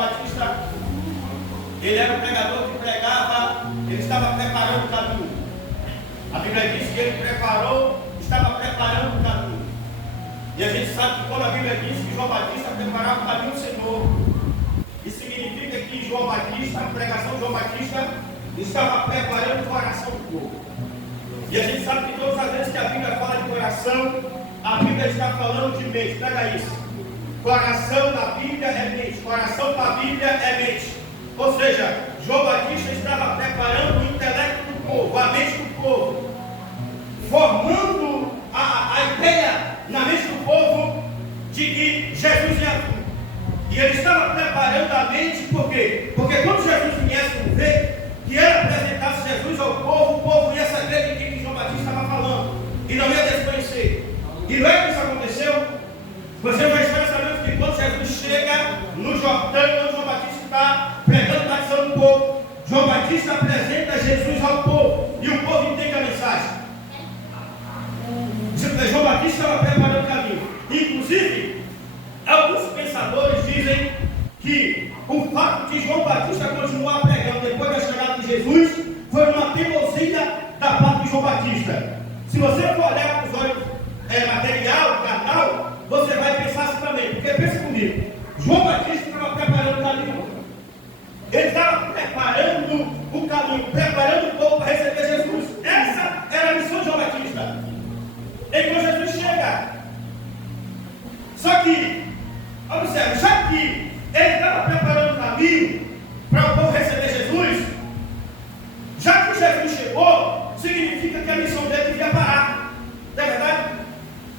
Batista, ele era um pregador que pregava, ele estava preparando o caminho. A Bíblia diz que ele estava preparando o caminho. E a gente sabe que quando a Bíblia diz que João Batista preparava o caminho do Senhor, isso significa que João Batista, a pregação de João Batista, estava preparando o coração do povo. E a gente sabe que todas as vezes que a Bíblia fala de coração, a Bíblia está falando de mente. Pega isso. Coração da Bíblia é mente. Coração da Bíblia é mente. Ou seja, João Batista estava preparando o intelecto do povo, a mente do povo, formando a ideia na mente do povo de que Jesus ia vir. E ele estava preparando a mente, por quê? Porque quando Jesus viesse no ver, que ele apresentasse Jesus ao povo, o povo ia saber de quem João Batista estava falando e não ia desconhecer. E não é que isso aconteceu? Você vai estar sabendo que quando Jesus chega no Jordão, onde João Batista está pregando, batizando o povo, João Batista apresenta Jesus ao povo e o povo entende a mensagem. João Batista estava preparando o caminho. Inclusive, alguns pensadores dizem que o fato de João Batista continuar pregando depois da chegada de Jesus foi uma teimosia da parte de João Batista. Se você for olhar com os olhos material, carnal, você vai pensar assim também. Porque pensa comigo, João Batista estava preparando o caminho. Ele estava preparando o caminho, preparando o povo para receber Jesus. Essa era a missão de João Batista. Enquanto Jesus chega. Só que, observe, já que ele estava preparando o caminho para o povo receber Jesus, já que Jesus chegou, significa que a missão dele devia parar. Não é verdade?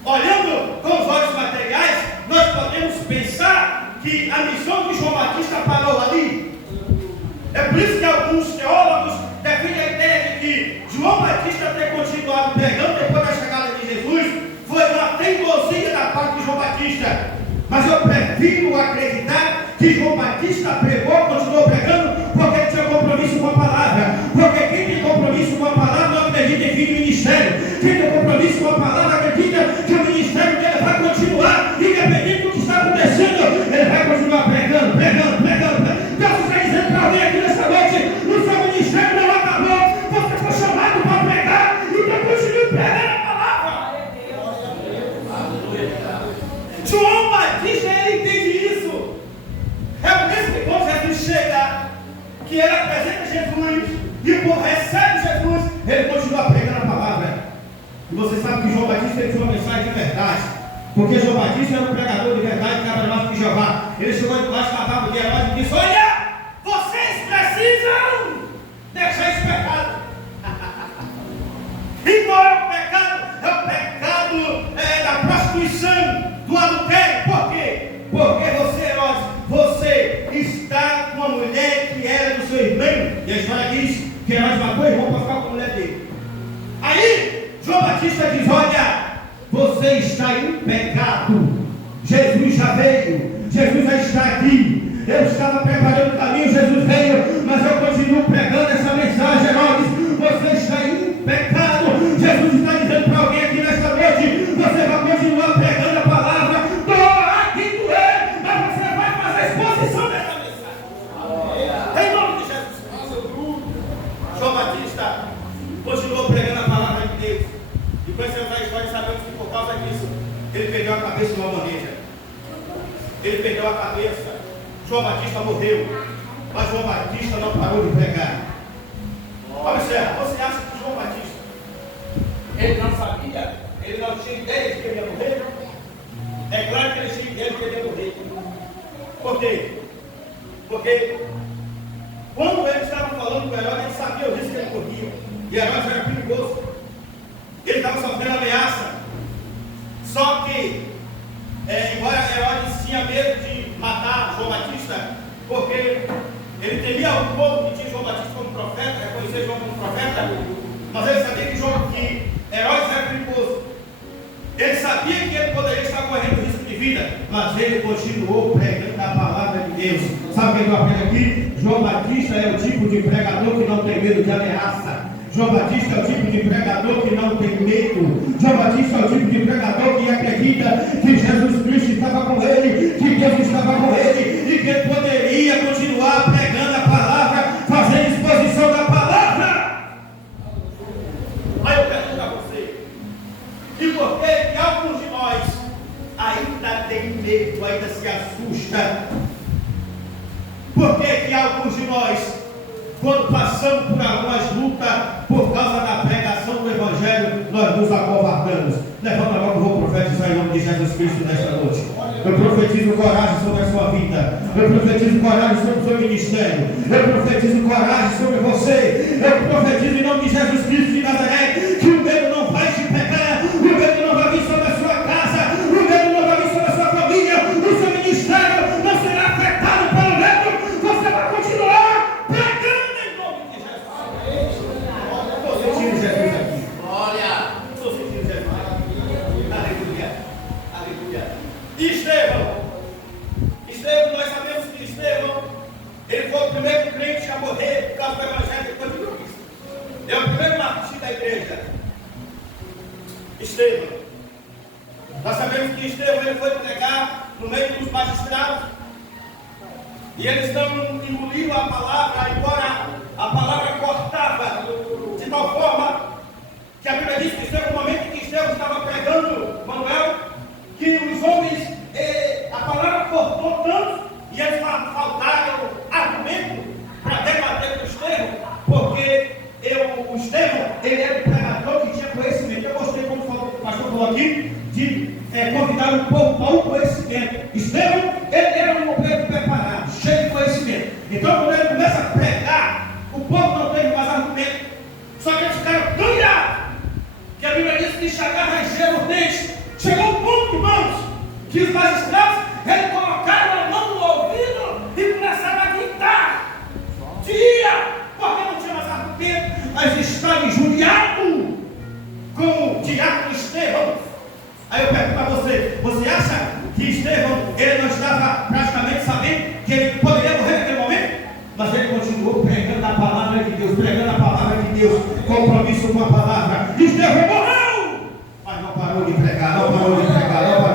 Olhando com os olhos materiais, nós podemos pensar que a missão de João Batista parou ali. É por isso que alguns teólogos defendem a ideia de que João Batista ter continuado pregando depois da chegada de Jesus foi uma teimosia da parte de João Batista. Mas eu prefiro acreditar que João Batista pregou, continuou pregando, porque ele tinha compromisso com a palavra. Porque quem tem compromisso com a palavra não acredita em fim de ministério. Quem tem compromisso com a palavra acredita que o ministério dele vai continuar, independente do que está acontecendo, ele vai continuar pregando, pregando, pregando. Deus está dizendo para alguém aqui nessa noite: o seu ministério não acabou, você foi chamado para pregar, então continue pregando a palavra. João Batista, ele entende isso. É por isso que quando Jesus chega, que ele apresenta Jesus e o povo recebe Jesus, ele continua pregando a palavra. E você sabe que João Batista tinha uma mensagem de verdade, porque João Batista era um pregador de verdade, que era mais de Jeová. Ele chegou debaixo da tábua de Herodes e disse: olha, vocês precisam deixar esse pecado. E qual é o pecado? É o pecado da prostituição, do adultério. Por quê? Porque você, Herodes, você está com uma mulher que era do seu irmão. E a história diz que Herodes matou o irmão para ficar com a mulher dele. Aí, João Batista diz: olha, você está em pecado. Jesus já veio, Jesus já está aqui. Eu estava preparando o caminho, Jesus veio, mas eu continuo pregando essa mensagem, Herodes. Você está em pecado. Jesus está dizendo para alguém aqui nesta noite: você vai continuar pregando a palavra, doa quem doer, mas você vai fazer exposição dessa mensagem. Em nome de Jesus. João Batista continuou pregando a palavra de Deus. E conhecemos a história e sabemos que por causa disso, ele perdeu a cabeça de uma maneira. Ele perdeu a cabeça. João Batista morreu, mas João Batista não parou de pregar. Observe, você acha que João Batista, ele não sabia, ele não tinha ideia de que ele ia morrer? É claro que ele tinha ideia de que ele ia morrer. Por quê? Porque quando ele estava falando com Herodes, ele sabia o risco que ele corria. E Herodes era perigoso. Ele estava sofrendo ameaça. Só que, embora Herodes tinha medo de matar João Batista, porque ele temia o povo que tinha João Batista como profeta, reconhecer João como profeta, mas ele sabia que Herodes era perigoso. Ele sabia que ele poderia estar correndo risco de vida, mas ele continuou pregando a palavra de Deus. Sabe o que eu aprendo aqui? João Batista é o tipo de pregador que não tem medo de ameaça. João Batista é o tipo de pregador que não tem medo. João Batista é o tipo de pregador que acredita que Jesus Cristo estava com ele, que Deus estava com ele e que ele poderia Por que alguns de nós, quando passamos por algumas lutas por causa da pregação do Evangelho, nós nos acovardamos? Levanta logo, eu vou profetizar em nome de Jesus Cristo nesta noite. Eu profetizo coragem sobre a sua vida. Eu profetizo coragem sobre o seu ministério. Eu profetizo coragem sobre você. Eu profetizo em nome de Jesus Cristo de Nazaré que o medo não vai te pegar. O medo não vai vir sobre a sua casa. O medo não vai vir sobre a sua família. O seu ministério não será afetado pelo medo. Você vai continuar pregando em nome de Jesus. Estou sentindo Jesus aqui. Olha, estou sentindo Jesus aqui. Aleluia. Aleluia. Estevão, nós sabemos que Estevão, ele foi o primeiro crente a morrer por causa do Evangelho depois de Cristo. É o primeiro mártir da igreja. Estevão. Nós sabemos que Estevão ele foi pregar no meio dos magistrados. E eles não engoliram a palavra, embora a palavra cortava de tal forma que a Bíblia diz que Estevão, no momento em que Estevão estava pregando, Manuel, que os homens, a palavra cortou tanto, e eles faltaram argumento para debater com Estevão, porque o Estevão, ele era um pregador que tinha conhecimento. Eu gostei como o pastor falou aqui, de convidar o povo para o conhecimento. Estevão, ele era um obreiro preparado, cheio de conhecimento. Então, quando ele começa a pregar, o povo não teve mais argumento. Só que eles ficaram tão irados, que a Bíblia diz que chegaram a encher os dentes. Chegou um ponto, irmãos, que os magistrados, eles colocaram a mão no ouvido e começaram a gritar de ira, porque não tinha mais argumento, mas estava injuriado com o diácono Estevão. Aí eu pergunto para você, você acha que Estevão, ele não estava praticamente sabendo que ele poderia morrer naquele momento? Mas ele continuou pregando a palavra de Deus, pregando a palavra de Deus, compromisso com a palavra. Estevão morreu, mas não parou de pregar, não parou de pregar, não parou